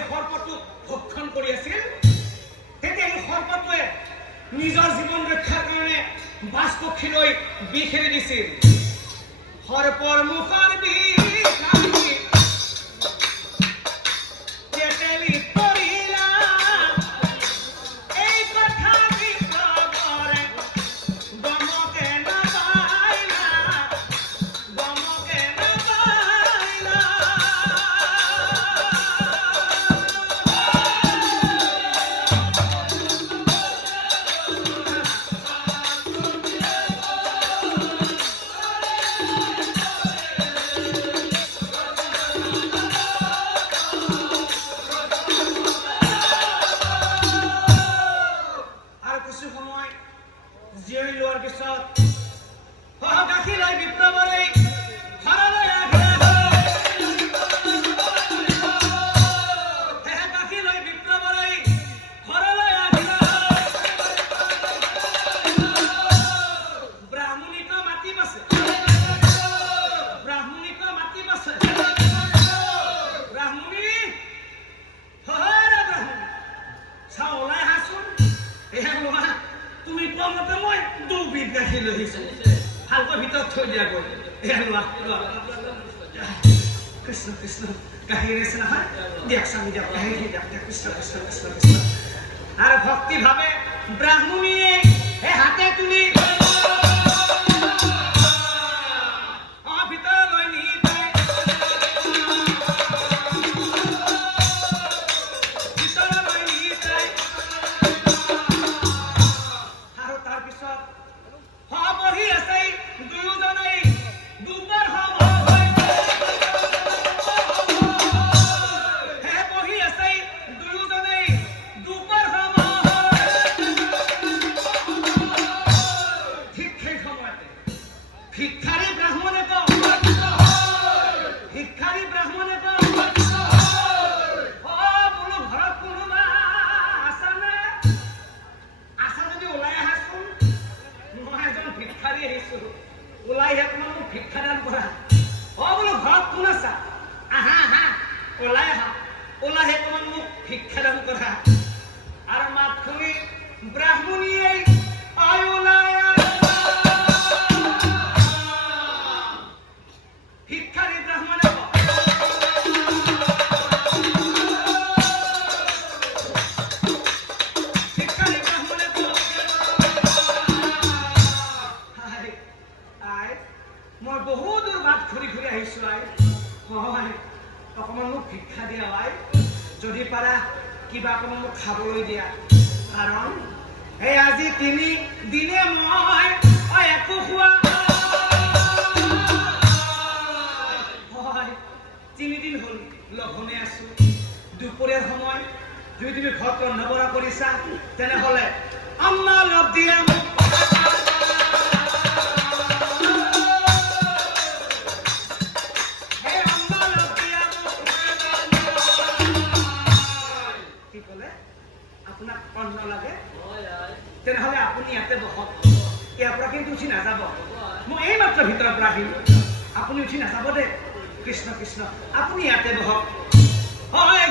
এই সৰ্পটো ভক্ষণ কৰি আছিল তেতিয়া এই সৰ্পটোৱে নিজৰ জীৱন ৰক্ষাৰ কাৰণে বাজ পক্ষীলৈ বিষ এৰি দিছিল সৰ্পৰ মুখৰ বিষ কৃষ্ণ কৃষ্ণ গাহীৰ নিচিনা হয় দিয়ক স্বামী দিয়ক গাহীৰ দিয়ক কৃষ্ণ কৃষ্ণ কৃষ্ণ কৃষ্ণ আৰু ভক্তি ভাৱে ব্ৰাহ্মণীয়ে এই হাতে তুলি ভিতৰলৈ নি ভিতৰলৈ নি আৰু তাৰপিছত বহি আছে দুয়োজনেই দুপৰ ওলাই তোমার ভিক্ষাদান করা বলো ঘর কোন আছা আহা আহা ওলাই আহা ওলাই তোমার মুখ ভিক্ষাদান করা আর মাত শুনি ব্রাহ্মণীয়ে আয় ওলাই ভিক্ষারি ব্রাহ্মণে মই বহু দূৰ বাট ঘূৰি ঘূৰি আহিছো আই হয় অকণমান মোক ভিক্ষা দিয়া আই যদি পাৰা কিবা অকণমান মোক খাবলৈ দিয়া কাৰণ এই আজি 3 দিনে মই একো খোৱা হয় 3 দিন হ'ল লঘোণে আছো দুপৰীয়াৰ সময় যদি তুমি ঘৰত ৰন্ধা বঢ়া কৰিছা তেনেহ'লে আম্মা লগ দিয়া মোক আপোনাক অন্ন লাগে তেনেহ'লে আপুনি ইয়াতে বহক ইয়াৰ পৰা কিন্তু উঠি নাযাব মই এই মাত্ৰ ভিতৰৰ পৰা আহিম আপুনি উঠি নাযাব দে কৃষ্ণ কৃষ্ণ আপুনি ইয়াতে বহক হয়